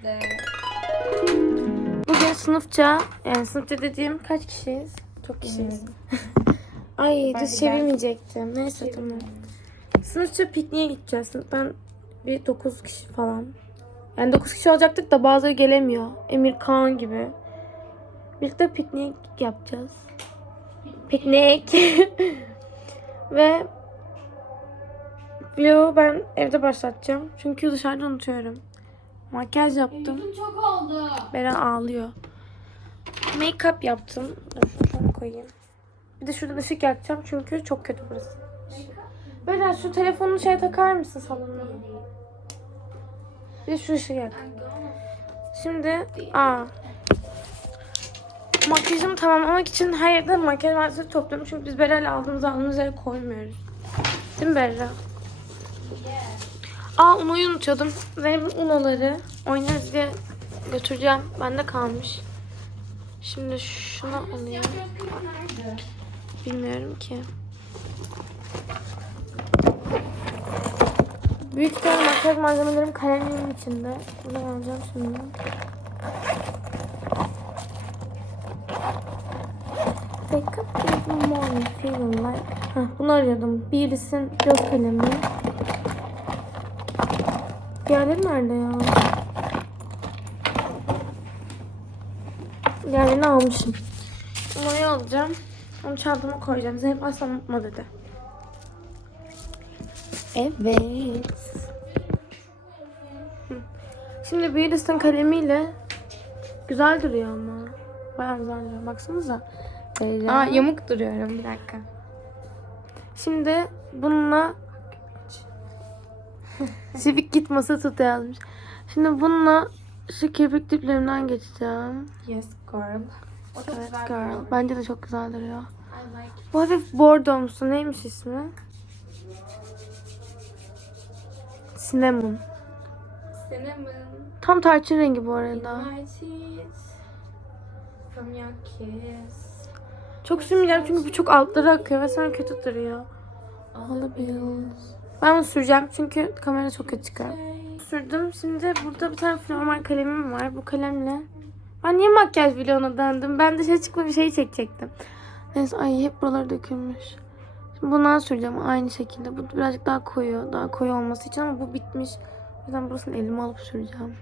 size. Bugün sınıfça, yani sınıfça dediğim kaç kişiyiz? Çok kişiyiz. Ay Ben düz çevirmeyecektim. Neyse tamam. Sınıfça pikniğe gideceğiz. Ben bir 9 kişi falan. Yani 9 kişi olacaktık da bazıları gelemiyor. Emir Kaan gibi. Birlikte piknik yapacağız. Piknik. Ve vlogu ben evde başlatacağım. Çünkü dışarıda unutuyorum. Makyaj yaptım. Yüzüm çok oldu. Beren ağlıyor. Make-up yaptım. Dur şunu koyayım. Bir de şurada ışık yakacağım çünkü çok kötü burası. Beren şu telefonunu şeye takar mısın salonuna? Bir de şu ışığı yak. Şimdi aa. Makyajımı tamamlamak için her yerde makyaj malzemesi topluyorum. Çünkü biz Berra'yla aldığımız aldığımız yere koymuyoruz. Değil mi Berra? Aa Uno'yu unutuyordum. Zeynep'in Uno'ları oynarız diye götüreceğim. Bende kalmış. Şimdi şunu alayım. Bilmiyorum ki. Büyük ihtimalle makyaj malzemelerim kalemimin içinde. Bunu alacağım şimdi. Wake up in the feeling like... Heh, bunu arıyordum. Birisin göz kalemi. Diğerleri nerede ya? Diğerlerini almışım. Numarayı alacağım. Onu çantama koyacağım. Zeynep asla unutma dedi. Evet. Şimdi Baileys'in kalemiyle güzel duruyor ama. Bayağı güzel duruyor. Baksanıza. Aa yamuk duruyorum bir dakika. Şimdi bununla Civic git masa tut yazmış. Şimdi bununla şu kirpik diplerimden geçeceğim. Yes girl. O çok Evet güzel girl. Bence de çok güzel duruyor. Like Bu hafif bordomsu. Neymiş ismi? Cinnamon. cinnamon. Tam tarçın rengi bu arada. Çok sürmeyeceğim çünkü bu çok altları akıyor ve sonra kötü duruyor. Olabilir. Ben bunu süreceğim çünkü kamera çok kötü çıkıyor. Sürdüm. Şimdi burada bir tane normal kalemim var. Bu kalemle. Ben niye makyaj vloguna döndüm? Ben dışarı çıkma bir şey çekecektim. Neyse ay hep buraları dökülmüş. Şimdi bundan süreceğim aynı şekilde. Bu birazcık daha koyu. Daha koyu olması için ama bu bitmiş. O yüzden burasını elime alıp süreceğim.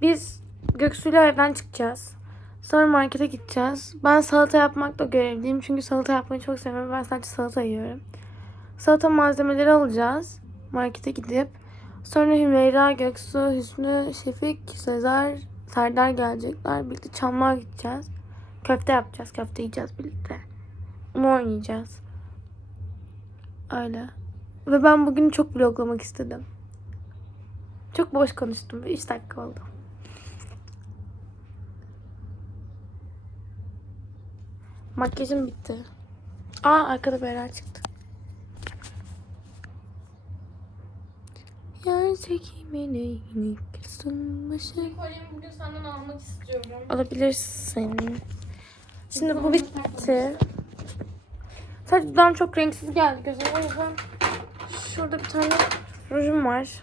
Biz Göksu'yla evden çıkacağız. Sonra markete gideceğiz. Ben salata yapmakla görevliyim. Çünkü salata yapmayı çok seviyorum. Ben sadece salata yiyorum. Salata malzemeleri alacağız. Markete gidip. Sonra Hümeyra, Göksu, Hüsnü, Şefik, Sezer, Serdar gelecekler. Birlikte Çamlığa gideceğiz. Köfte yapacağız. Köfte yiyeceğiz birlikte. Onu oynayacağız. Öyle. Ve ben bugün çok vloglamak istedim. Çok boş konuştum. 3 dakika oldu. Makyajım bitti. Aa arkada Beren çıktı. Yer çekimine inik başı. Kolyemi bugün senden almak istiyorum. Alabilirsin. Şimdi bu bitti. Sadece dudağım çok renksiz geldi gözüme. O yüzden şurada bir tane rujum var.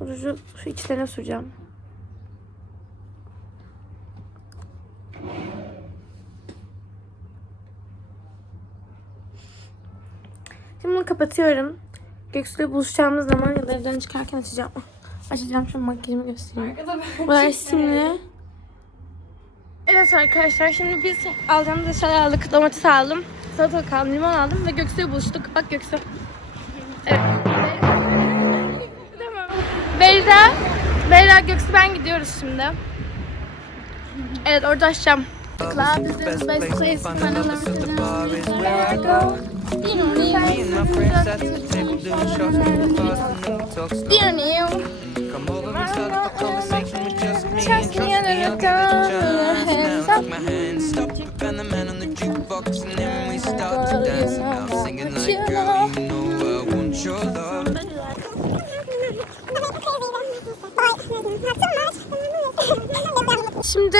Bu ruju şu içlerine süreceğim. Bunu kapatıyorum. Göksu'yla buluşacağımız zaman ya da evden çıkarken açacağım. Açacağım şu makyajımı göstereyim. Bu da simli. Evet arkadaşlar şimdi biz alacağımız eşyalar aldık. Domates aldım, salatalık aldım, limon aldım ve Göksu'ya buluştuk. Bak Göksu. Evet. tamam. Beyza, Beyza, Göksu ben gidiyoruz şimdi. Evet orada açacağım. Club is the best place when I learn to. Where I go. You know me. Me and my friends at the table doing shots with the bars and then we talk slow. Mm, come over and start up a conversation with just me. Trust and me, trust I me, never I'll give it a chance. Now take my hand, stop, and the man on the jukebox, and then we start to you dance. And know I'm singing like, you girl, know. you know I want your love. Şimdi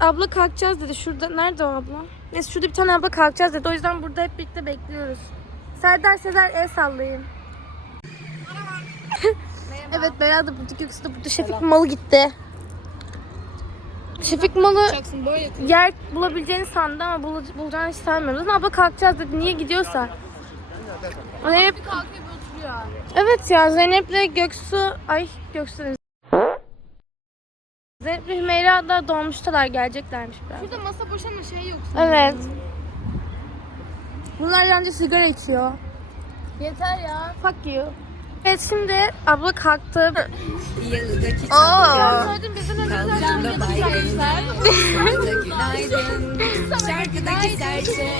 abla kalkacağız dedi. Şurada nerede o abla? Neyse şurada bir tane abla kalkacağız dedi. O yüzden burada hep birlikte bekliyoruz. Serdar Sezer el sallayın. evet Bela da burada Göksu da burada. Şefik malı gitti. Şefik malı yer bulabileceğini sandı ama bul bulacağını hiç sanmıyorum. Zaten abla kalkacağız dedi. Niye gidiyorsa. Zeynep Evet ya Zeynep'le Göksu ay Göksu dedim. Zeynep'le Hümeyra da dolmuştalar geleceklermiş biraz. Burada masa boş ama şey yok. Evet. Bunlar bence sigara içiyor. Yeter ya. Fuck you. Evet şimdi abla kalktı. Yalıdaki Aa. Söyledim bizim önümüzde Kaldırımda baygın Sarda günaydın Şarkıdaki serçe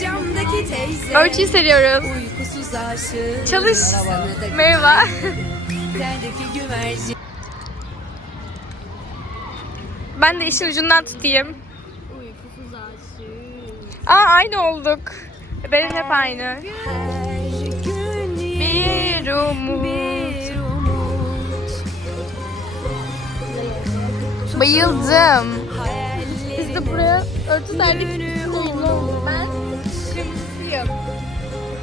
Camdaki teyze Örtüyü seriyoruz. Uykusuz aşık Çalış. Arabanıdaki Merhaba. Terdeki güvercin Ben de işin ucundan tutayım. Uykusuz aşık. Aa aynı olduk. Benim hep aynı. Her gün Bir umut. bir umut Bayıldım. Biz de buraya örtü serdik. Ben şemsiyim.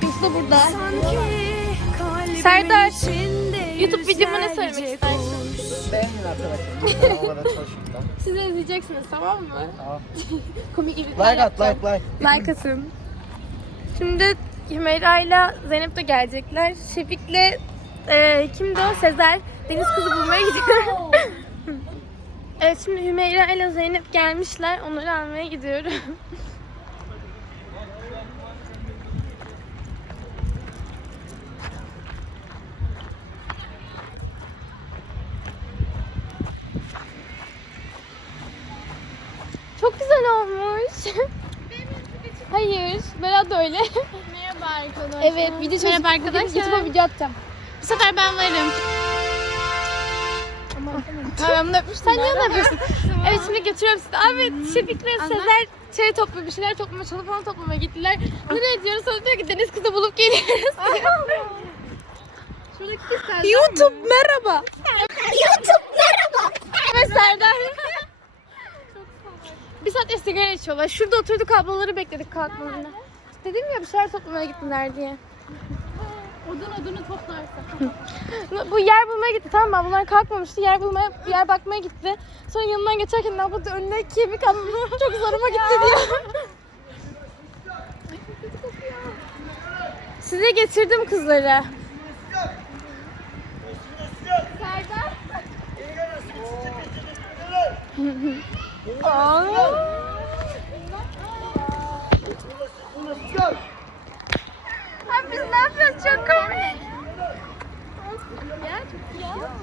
Göksu da burada. Serdar, YouTube videoma ne söylemek istersin? Beğenin arkadaşlar. Siz de izleyeceksiniz tamam mı? Tamam. Komik editler Like at yapacağım. like like. Like atın. Şimdi Hümeyra ile Zeynep de gelecekler. Şefik'le e, kimdi o? Sezer. Deniz kızı bulmaya gidiyor. evet şimdi Hümeyra ile Zeynep gelmişler. Onları almaya gidiyorum. Çok güzel olmuş. Hayır, Berat da öyle. Merhaba arkadaşlar. Evet, video çalışıp Merhaba arkadaşlar. YouTube'a video atacağım. Bu sefer ben varım. Tamam da öpmüş. Sen niye onu yapıyorsun? evet şimdi götürüyorum sizi. Evet Şefik'le Sezer şey topluyor, bir şeyler toplamaya, çalı falan toplamaya gittiler. Nereye diyoruz? Sonra diyor ki deniz kızı bulup geliyoruz. Şuradaki kız Serdar YouTube merhaba. YouTube merhaba. Evet Serdar. Bir saat sigara içiyorlar. Şurada oturduk ablaları bekledik kalkmalarını. Dedim ya bir şeyler toplamaya gittiler diye. Odun odunu toplarsa. Bu yer bulmaya gitti tamam mı? Bunlar kalkmamıştı. Yer bulmaya, yer bakmaya gitti. Sonra yanından geçerken abla da önüne kemik atmış. Çok zoruma gitti diyor. Size getirdim kızları. Aa. Abi biz ne yapıyoruz? Çok komik.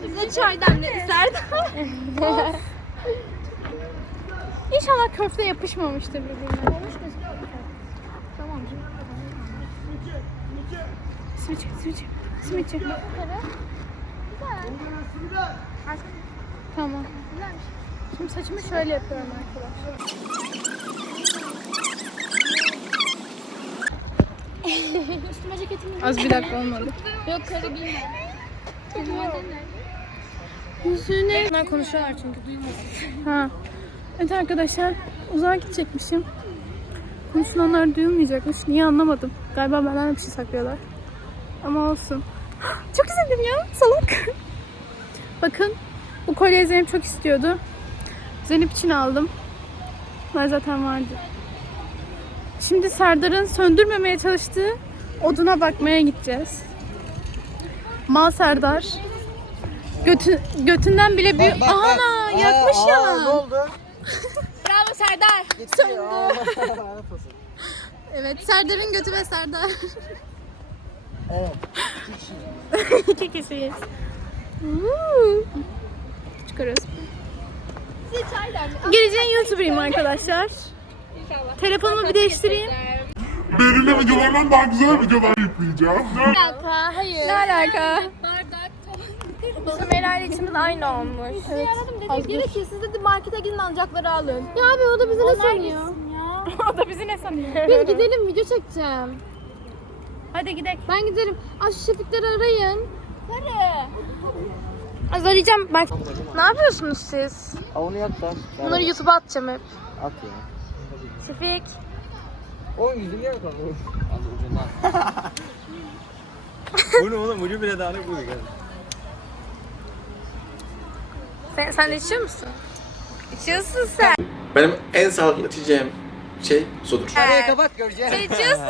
Bize çay demledi Serdar. İnşallah köfte yapışmamıştır birbirine. Tamam. Simitçi, simitçi, simitçi. Tamam. Şimdi saçımı şöyle yapıyorum arkadaşlar. Üstüme ceketimi Az bir dakika olmadı. Yok karı bilme. Yüzüne... Bunlar konuşuyorlar çünkü duymuyor. Ha. Evet arkadaşlar uzağa gidecekmişim. Konuşulanlar duyulmayacakmış. Niye anlamadım. Galiba benden bir şey saklıyorlar. Ama olsun. Çok üzüldüm ya. Salak. Bakın bu kolyeyi Zeynep çok istiyordu. Zeynep için aldım. Bunlar zaten vardı. Şimdi Serdar'ın söndürmemeye çalıştığı oduna bakmaya gideceğiz. Mal Serdar. Götü, götünden bile büyük. Aha yakmış Aa, ya. aa, Ne oldu? Bravo Serdar. Olsun. Evet Serdar'ın götü ve Serdar. Evet. İki kişiyiz. Woo. Çıkarıyoruz. Geleceğin YouTuber'ıyım arkadaşlar. Telefonumu bir değiştireyim. belirli videolardan daha güzel videolar yükleyeceğim. alaka? Hayır. Ne alaka? İle içimiz aynı olmuş. Evet. Dedi ki siz dedi markete gidin alacakları alın. Ya abi o da bizi ne sanıyor? o da bizi ne sanıyor? Biz gidelim video çekeceğim. Hadi gidelim. Ben giderim. Ay şu Şefikleri arayın. Az arayacağım. Bak. Ne yapıyorsunuz siz? Aa, Onu yap da. Bunları YouTube'a atacağım hep. At ya. Şefik. O yüzünü yakalım. Bu ne oğlum ucu bile dağınık bu. Sen, sen de içiyor musun? İçiyorsun sen. Benim en sağlıklı içeceğim şey sudur. Şurayı kapat göreceğiz. İçiyorsun.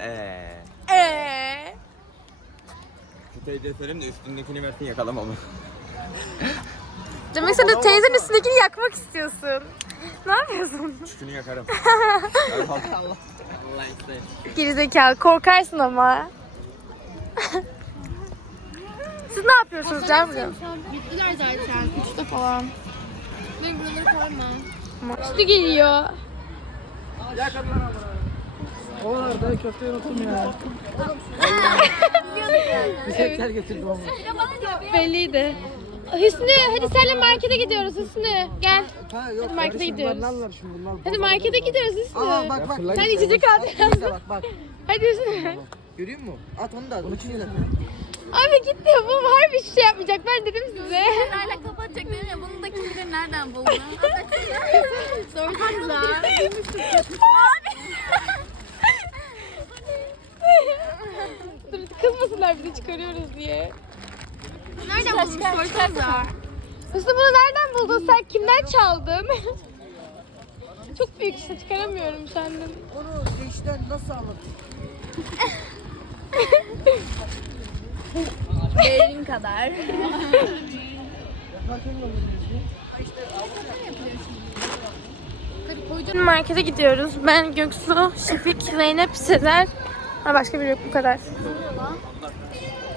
Eee. Eee. Teyze söyleyeyim de üstündekini versin yakalım onu. Demek sen de teyzenin üstündekini yakmak istiyorsun. Ne yapıyorsun? Şunu yakarım. Allah. Allah ister. Gerizekalı korkarsın ama. Siz ne yapıyorsunuz canım? Bittiler zaten. Üçte falan. Benim buraları koyma. Üstü geliyor. Oralarda köfte unuttum ya. Bir setler getirdim ama. Belliydi. Hüsnü hadi senle markete gidiyoruz Hüsnü. Gel. Ha yok Hadi markete kardeşim, gidiyoruz. bunlar narlar şimdi bunlar. Hadi markete gidiyoruz Hüsnü. Aa bak bak. Sen içecek al Bak, bak. Hadi Hüsnü. Görüyor musun? At onu da. Onu çiğne. Abi gitti bu harbi hiçbir şey yapmayacak ben dedim size. Hala kapatacak dedim ya bunu da kim bilir nereden buldun? Sorsanıza. Dur kızmasınlar bizi çıkarıyoruz diye. Nereden buldun sorsanıza. Hüsnü bunu nereden buldun sen? Kimden çaldın? Çok büyük işte çıkaramıyorum senden. Onu değişten nasıl anladın? Benim kadar. Şimdi markete gidiyoruz. Ben Göksu, Şefik, Zeynep, Sezer. Ha başka biri yok bu kadar.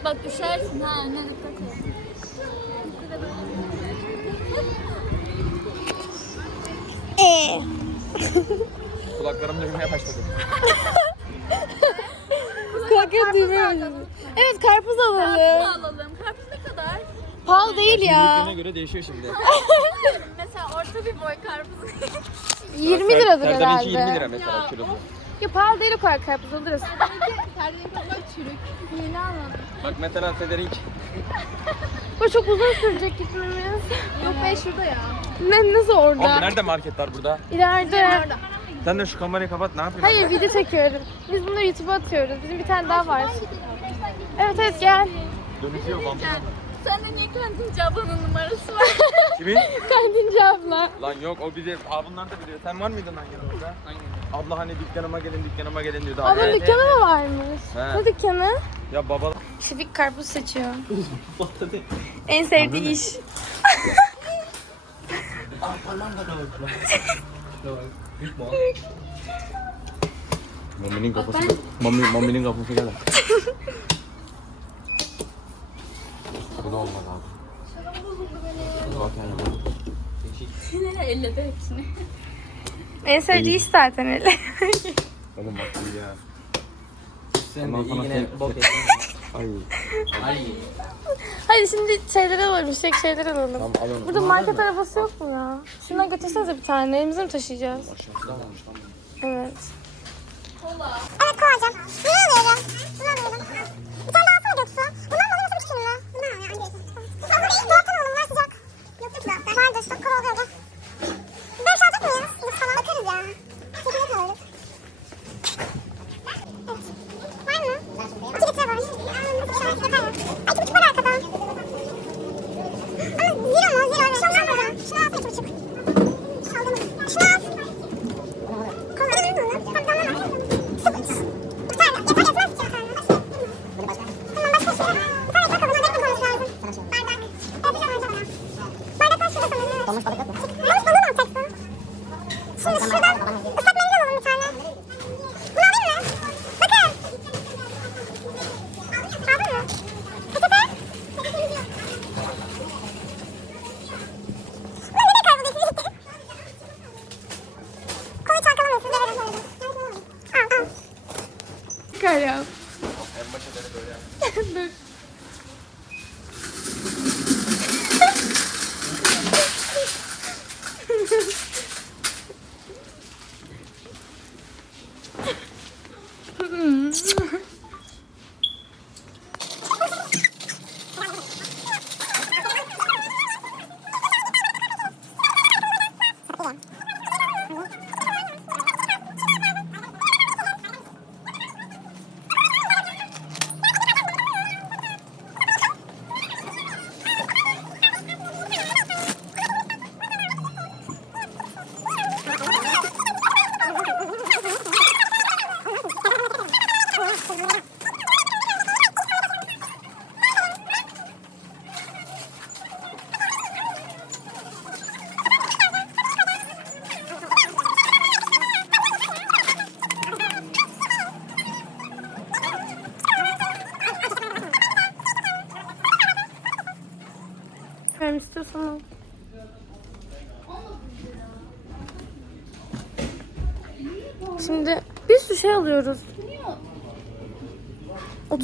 Bak düşersin ha önüne dikkat et. Kulaklarım dönmeye başladı. Kulakları düğmeye Evet karpuz alalım. alalım. Karpuz ne kadar? Pahalı değil ya. Büyüklüğüne göre değişiyor şimdi. Mesela orta bir boy karpuz. 20 liradır Serdar'ınki 20 herhalde. lira mesela kilosu. Ya pahalı değil o kadar karpuz alırız. Bak mesela Sederink. Bu çok uzun sürecek gitmemiz. Yok be şurada ya. Ne, nasıl orada? Abi nerede market var burada? İleride. Sen de şu kamerayı kapat ne yapıyorsun? Hayır video çekiyorum. Biz bunları YouTube'a atıyoruz. Bizim bir tane daha var. Evet evet gel. Dönüşü yok. Sende niye kantinci ablanın numarası var? Kimin? Kantinci abla. Lan yok o bize, aa bunlar da biliyor. Sen var mıydın lan yanımızda? Abla hani dükkanıma gelin dükkanıma gelin diyordu. Ablanın Evet. dükkanı mı varmış? He. Ne dükkanı? Ya baba Şefik karpuz seçiyor. en sevdiği iş. Mami'nin kafası. Mami, Mami'nin kafası gel. Bu da olmaz abi. Zaten Elle de hepsini. En sevdiği iş zaten hele. Oğlum bak iyi ya. Sen Ondan sonra yine sen- bok Ay. Hadi şimdi şeyler alalım, şey şeyler alalım. Tamam alalım. Burada market arabası yok mu ya? Şundan götürsenize bir tane. Elimize mi taşıyacağız? Evet. Evet koyacağım. Bunu alıyorum. Bunu şurada sanırım.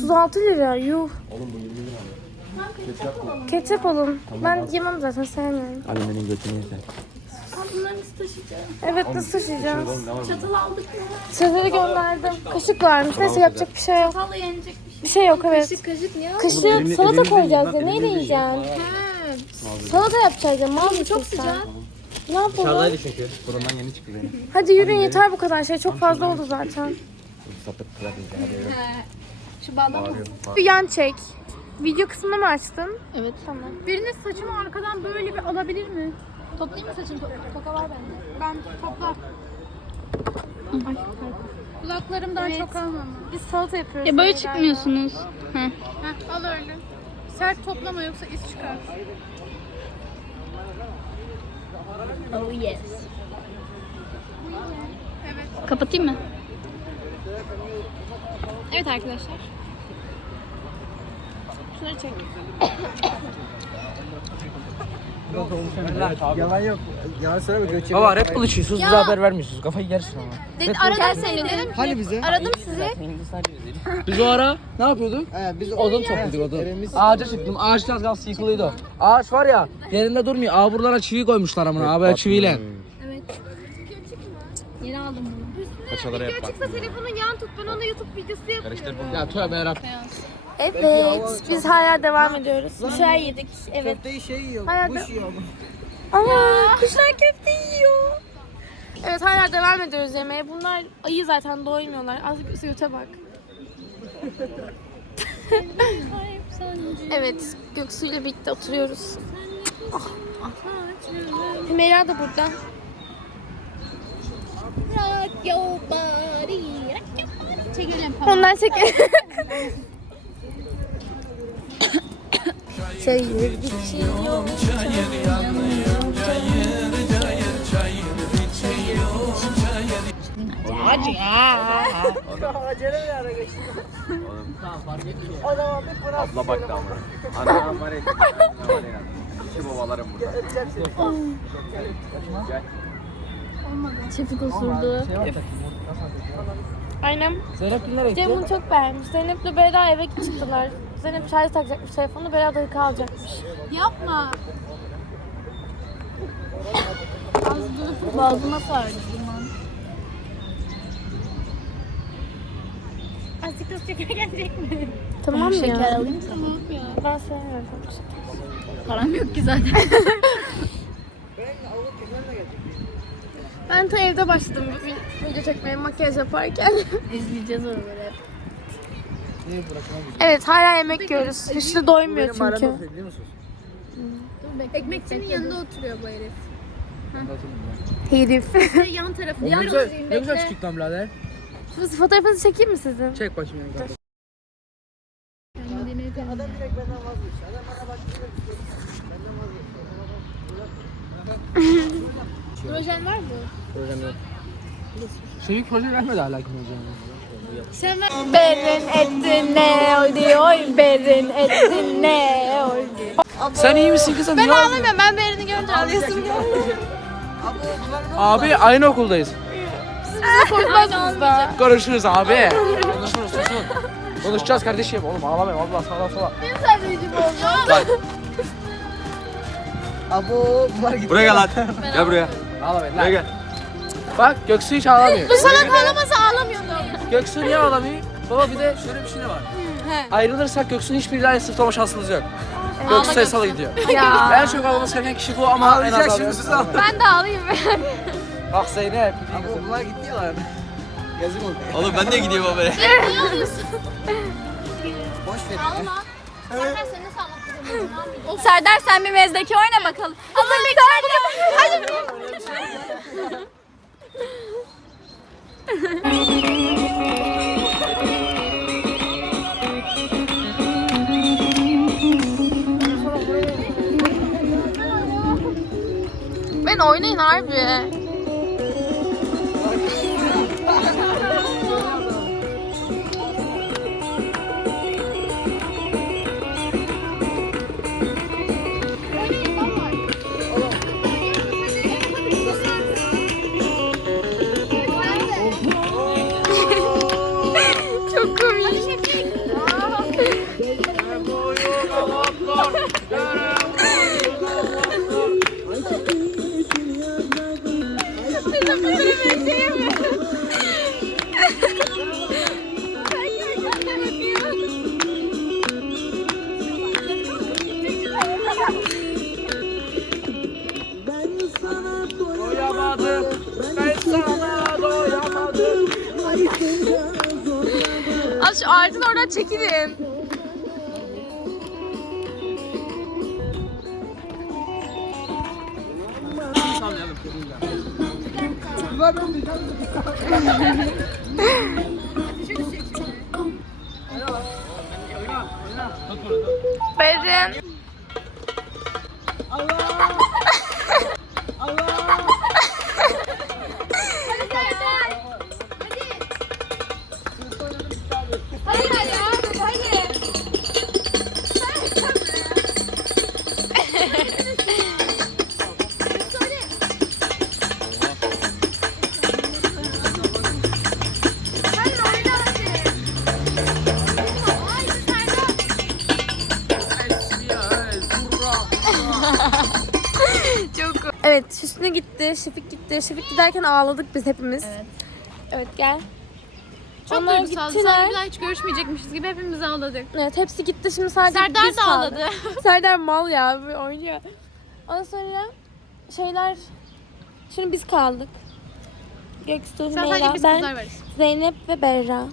36 lira yuh. Oğlum bu 20 lira. Ketçap alın. Ben yemem zaten sevmiyorum. Annenin götünü yeter. Evet nasıl taşıyacağız? Çatal aldık mı? Çatalı gönderdim. Kaşık varmış. Neyse yapacak bir şey yok. Çatalla yenecek Bir şey yok evet. kaşık kaşık niye? Kaşık salata koyacağız ya. Neyle yiyeceksin? Salata yapacağız ya. Mal mısın çok sıcak. Ne yapalım? çünkü. Burundan yeni çıktı benim. Hadi yürüyün yeter bu kadar şey. Çok fazla oldu zaten. Sapık kırar Şu bağlama. Bir yan çek. Video kısmını mı açtın? Evet. Tamam. Biriniz saçımı arkadan böyle bir alabilir mi? Toplayayım mı saçını? To- Toka var bende. Ben topla. Kulaklarımdan çok almam. Biz salata yapıyoruz. Ya böyle galiba. çıkmıyorsunuz. Heh. Heh, al öyle. Sert toplama yoksa iz çıkar. Oh yes. Evet. Kapatayım mı? Evet arkadaşlar. Şunları çek. Yalan yok. Yalan söyleme göç Baba rap buluşuyorsunuz bize haber vermiyorsunuz. Kafayı yersin ama. Dedi, aradım seni dedim. Hani bize? Aradım sizi. Biz o ara ne yapıyorduk? He biz Odun topluyorduk odun. Ağaca çıktım. Ağaç az kalsın yıkılıyordu. Ağaç var ya yerinde durmuyor. Ağ buralara çivi koymuşlar amına. Abi çiviyle. Yeni aldım bunu. Paçalara yap bak. Çıksa telefonun yan tut. Ben ona YouTube videosu bunu. Ya tövbe yarabbim. Evet. Biz hala devam ediyoruz. Bir şey yedik. Evet. Köfteyi şey yiyor. Hayatım. Kuş yiyor. Ama kuşlar köfte yiyor. Evet hala devam ediyoruz yemeğe. Bunlar ayı zaten doymuyorlar. Azıcık göte bak. evet Göksu ile birlikte oturuyoruz. Ah, ah. Hümeyra da burada. Rock your body. Rock your body. Çekelim. Ondan çek. Çayır içiyorum. Acele bir ara geçti. Abla baktı ama. Anam var ya. ya. İki babalarım burada. Gel. Çefik osurdu. Aynen. Zeynep nereye gitti? Cem bunu çok beğenmiş. Zeynep'le Beyda eve çıktılar. Zeynep şarj takacakmış telefonu, Beyda da hırka alacakmış. Yapma. Boğazıma sardı duman. Azıcık da şeker gelecek mi? Tamam mı Şeker ya? alayım sana. Ben sevmiyorum çok şeker. Param yok ki zaten. Ben ta evde başladım bugün video çekmeye makyaj yaparken. İzleyeceğiz oraları hep. Evet hala yemek yiyoruz. Hiç de doymuyor çünkü. yok musunuz? Ekmekçinin yanında oturuyor bu herif. Herif. Ve yan tarafı. Ne güzel, ne güzel çıktık lan birader. Fotoğrafınızı çekeyim mi sizin? Çek bakayım yanına. Adam direkt benden vazgeçti. Adam bana bak. Benden vazgeçti. Projen var mı? Çevik proje vermedi hala kim hocam. Berin ettin ne oldu oy berin ettin ne oldu. Sen iyi misin kızım? Ben ağlamıyorum. Ben Berin'i görünce ağlıyorsun. Abi aynı okuldayız. Korkmazsınız da. Görüşürüz abi. Konuşuruz susun. Konuşacağız kardeşim. Oğlum ağlamayın abla sağa sola. Abo bunlar gitti. Buraya gel lan. Gel buraya. Ağlamayın Buraya lan. gel. Bak Göksu hiç ağlamıyor. Bu salak ağlamasa. Göksu niye ağlamıyor? Baba bir de şöyle bir şey de var. Ayrılırsak Göksu'nun hiçbiriyle olma şansınız yok. Göksu sayısala gidiyor. Ya. En çok ağlaması gereken kişi bu ama en az Ağlayacak ağlıyor. şimdi siz ağlayın. Ben de ağlayayım. Bak Zeynep. kızım. bunlar gitti ya lan. Yazık oldu. Oğlum ben de gidiyorum habere. Boş ver. Serdar seni nasıl anlattın? Serdar sen bir mezdeki oyna bakalım. Hazır Serdar. Hadi. Ben oynayın harbi. Berin. Hayır gitti, Şefik gitti. Şefik giderken ağladık biz hepimiz. Evet. Evet gel. Çok Onlar duygusal. gittiler. Sanki bir hiç görüşmeyecekmişiz gibi hepimiz ağladık. Evet hepsi gitti şimdi sadece Serdar biz da kaldık. ağladı. Serdar mal ya böyle oynuyor. Ondan sonra şeyler şimdi biz kaldık. Göksu, Sen sadece Hümeyra, biz ben, kızlar varız. Zeynep ve Berra.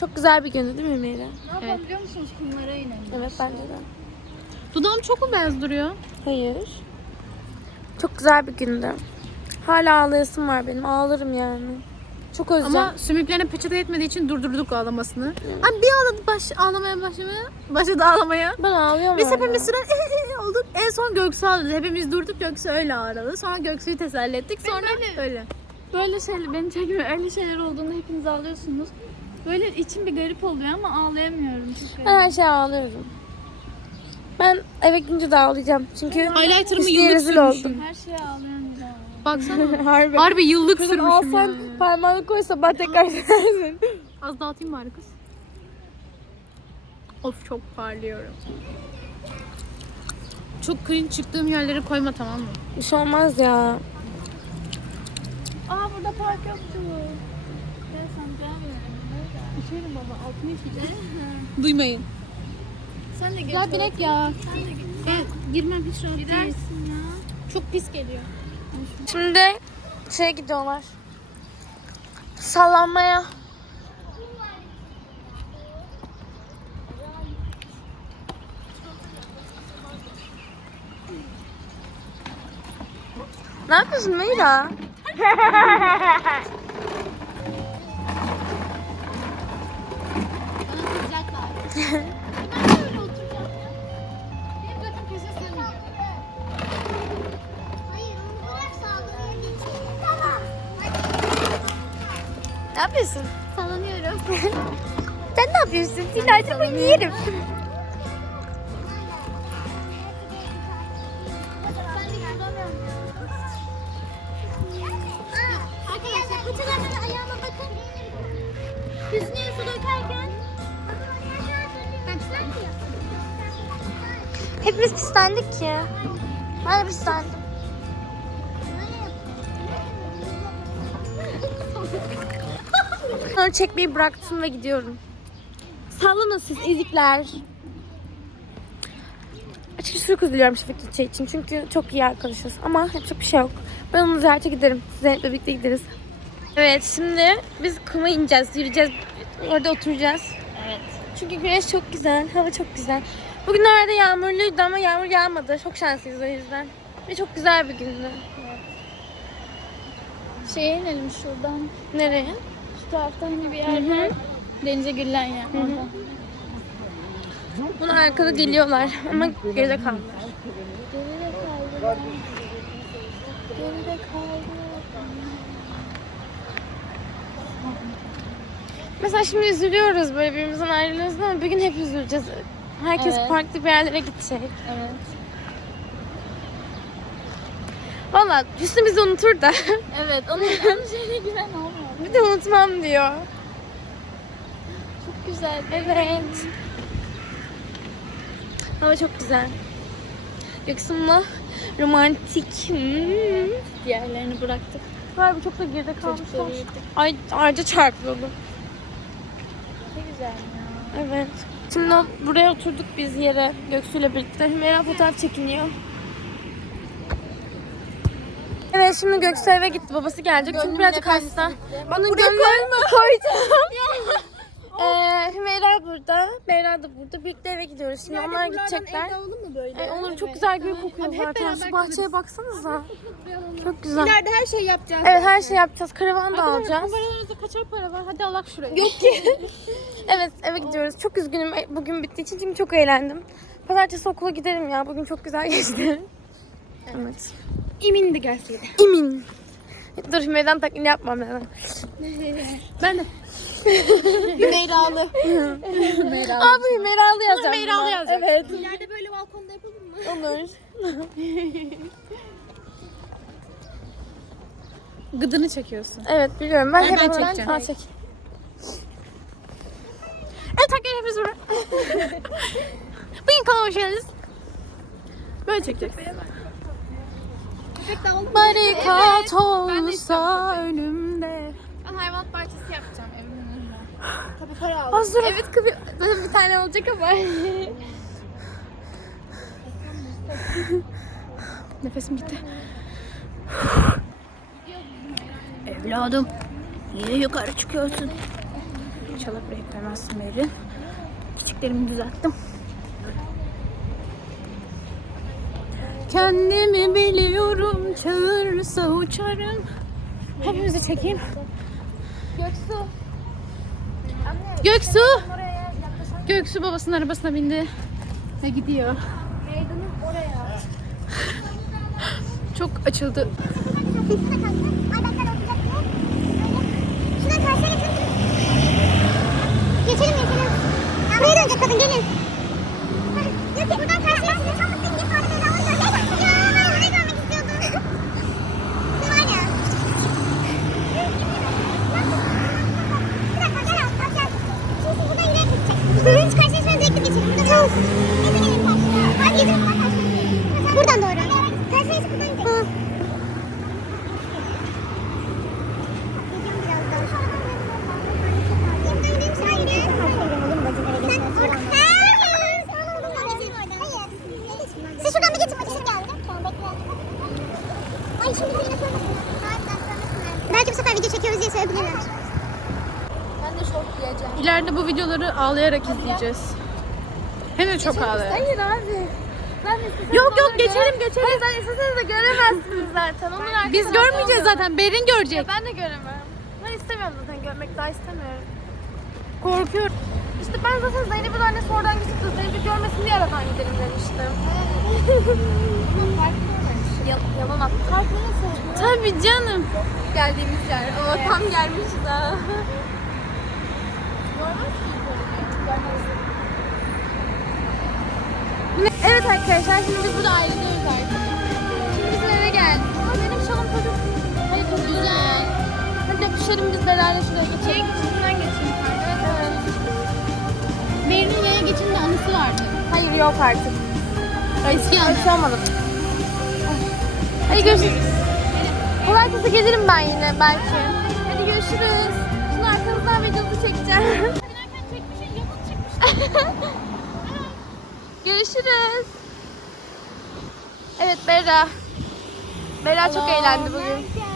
Çok güzel bir gündü değil mi Hümeyra? Evet. biliyor musunuz kumlara inelim. Evet bence de. Dudağım çok mu beyaz duruyor? Hayır. Çok güzel bir gündü. Hala ağlayasım var benim. Ağlarım yani. Çok özleyeceğim. Ama sümüklerine peçete yetmediği için durdurduk ağlamasını. Ama bir ağladı baş, ağlamaya başlamaya, başladı ağlamaya. ben ağlıyorum Biz hepimiz sıra olduk. En son Göksu ağladı. Hepimiz durduk Göksu öyle ağladı. Sonra Göksu'yu teselli ettik. Sonra öyle. Böyle şeyler beni çekmiyor. Öyle şeyler olduğunda hepiniz ağlıyorsunuz. Böyle içim bir garip oluyor ama ağlayamıyorum. Çok Ben her şeye ağlıyorum. Ben eve gidince de ağlayacağım. Çünkü Highlighter'ımı yıllık rezil sürmüşüm. oldum. Her şeye ağlıyorum. Baksana. Harbi. Harbi yıllık Kızım sürmüşüm alsan yani. parmağını koy sabah tekrar silersin. Az dağıtayım bari kız. Of çok parlıyorum. Çok cringe çıktığım yerleri koyma tamam mı? Bir şey olmaz ya. Aa burada park yoktu. Ben sanacağım yani. İçerim baba altını içeceğim. Duymayın. Sen de geç. Ya bilek ya. Ben girmem hiç rahat değil. Gidersin ya. Çok pis geliyor. Şimdi şeye gidiyorlar. Sallanmaya. Ne yapıyorsun Meyra? Bana kızacaklar. yapıyorsun? Sallanıyorum. Sen ne yapıyorsun? Sinirlendim ben yerim. Arkadaşlar paçalarımın ayağıma bakın. Hüsnü'ye su dökerken Baksana. Hepimiz pislendik ki. Ben de pislendim. Sonra çekmeyi bıraktım ve gidiyorum. Sallanın siz ezikler. Açıkçası çok üzülüyorum Şefik gideceği için. Çünkü çok iyi arkadaşız. Ama yapacak bir şey yok. Ben onu ziyarete giderim. Zeynep'le birlikte gideriz. Evet şimdi biz kuma ineceğiz, yürüyeceğiz. Orada oturacağız. Evet. Çünkü güneş çok güzel, hava çok güzel. Bugünlerde yağmurluydu ama yağmur yağmadı. Çok şanslıyız o yüzden. Ve çok güzel bir gündü. Şeye inelim şuradan. Nereye? Şu tarafta hani bir yer var. Denize girilen yer. Orada. Bunun arkada geliyorlar ama geride kaldılar. Geride kaldı. Geride kaldı. Mesela şimdi üzülüyoruz böyle birbirimizden ayrılıyoruz ama bir gün hep üzüleceğiz. Herkes Evet. farklı bir yerlere gidecek. Evet. Valla Hüsnü bizi unutur da. Evet. Onun, onun şeyine güven olmadı. Bir de unutmam diyor. Çok güzel. Evet. Hava çok güzel. Göksun'la romantik. Hmm. Diğerlerini bıraktık. Harbi çok da geride kalmışlar. Ay ağaca çarpıyordu. Ne güzel ya. Evet. Şimdi buraya oturduk biz yere Göksu'yla birlikte. Hümeyra fotoğraf çekiniyor. Evet şimdi Göksu eve gitti. Babası gelecek çünkü birazcık hasta. Bunu buraya koyma. Koyacağım. Ee, Hümeyra burada, Beyra da burada. Birlikte eve gidiyoruz. Şimdi onlar gidecekler. mı böyle? Ee, olur çok güzel gül kokuyor zaten. Şu bahçeye baksanıza. Çok güzel. İleride her şeyi yapacağız. Evet her şey yapacağız. Karavan da alacağız. Kameranızda kaçar para var? Hadi alak şuraya. Yok ki. evet eve gidiyoruz. Çok üzgünüm e, bugün bittiği için çünkü çok eğlendim. Pazartesi okula giderim ya. Bugün çok güzel geçti. Evet. İmin de gelseydi. Emin. Dur Hümeyran taklidi yapmam lazım. Ben de. Hümeyralı. Abi Hümeyralı yazacağım. Hümeyralı buna. yazacak. Evet. İleride böyle balkonda yapalım mı? Olur. Gıdını çekiyorsun. Evet biliyorum. Ben, Ben- hep ben oradan- çekeceğim. Ha, çek. Evet arkadaşlar hepimiz burada. Bugün kanalıma hoş geldiniz. Böyle çekeceksin. Barikat olsa önümde. Ben hayvanat bahçesi yapacağım evimin önüne. Tabii para al. Az dur. Evet kıvı zaten bir tane olacak ama. Nefesim gitti. Evladım, niye yukarı çıkıyorsun? İnşallah buraya koymazsın beni. Küçüklerimi düzelttim. Kendimi biliyorum, çağırırsa uçarım. Hepimizi çekeyim. Göksu. Göksu! Göksu babasının arabasına bindi ve gidiyor. Çok açıldı. Şuradan karşıya geçelim. Geçelim geçelim. Ya buraya dönecek kadın gelin. Yok ki buradan karşıya geçelim. Çok mutluyum. Bir tane bedava göreceğiz. Ya ben orayı görmek istiyordum. Şu var ya. Bir dakika gel al. Al gel. Şimdi siz buradan yürüyerek gideceksiniz. Hiç karşılaşmayın direkt biz geçelim. Burada tamam. Hadi gelin karşıya. Hadi gidelim buradan karşıya. Buradan doğru. Karşıya geçip buradan gideceğiz. Siz şuradan bir geçin bakayım geldi. Tamam bekle. Ay şimdi yine Belki bu sefer video çekiyoruz diye söyleyebilirler. İleride bu videoları ağlayarak izleyeceğiz. Hem de çok ağlayarak. Hayır abi. Yok yok geçelim geçelim. Hayır sen isteseniz de göremezsiniz zaten. Onun Biz görmeyeceğiz zaten. Berin görecek. Ben de göremem. Ben istemiyorum zaten görmek daha istemiyorum. Korkuyorum. İşte ben zaten Zeynep'in annesi oradan geçip de Zeynep'i görmesin diye aradan gidelim demiştim. Yal- yalan attı. Tabii canım. Geldiğimiz yer. Ama tam gelmiş de. Evet arkadaşlar şimdi biz burada ayrılıyoruz artık. Şimdi bizim eve geldik. Ama benim çocuk. Hayır çok güzel. Hadi öpüşelim biz beraber şuraya geçelim. Şuradan geçeyim. Evet, evet. Berin'in yaya geçin de anısı vardı. Hayır yok artık. Eski anı. Öyle şey olmadı. Hadi görüşürüz. Pazartesi gelirim ben yine belki. Hadi görüşürüz. Şimdi arkamızdan videosu çekeceğim. görüşürüz. Evet Berra. Berra çok eğlendi bugün.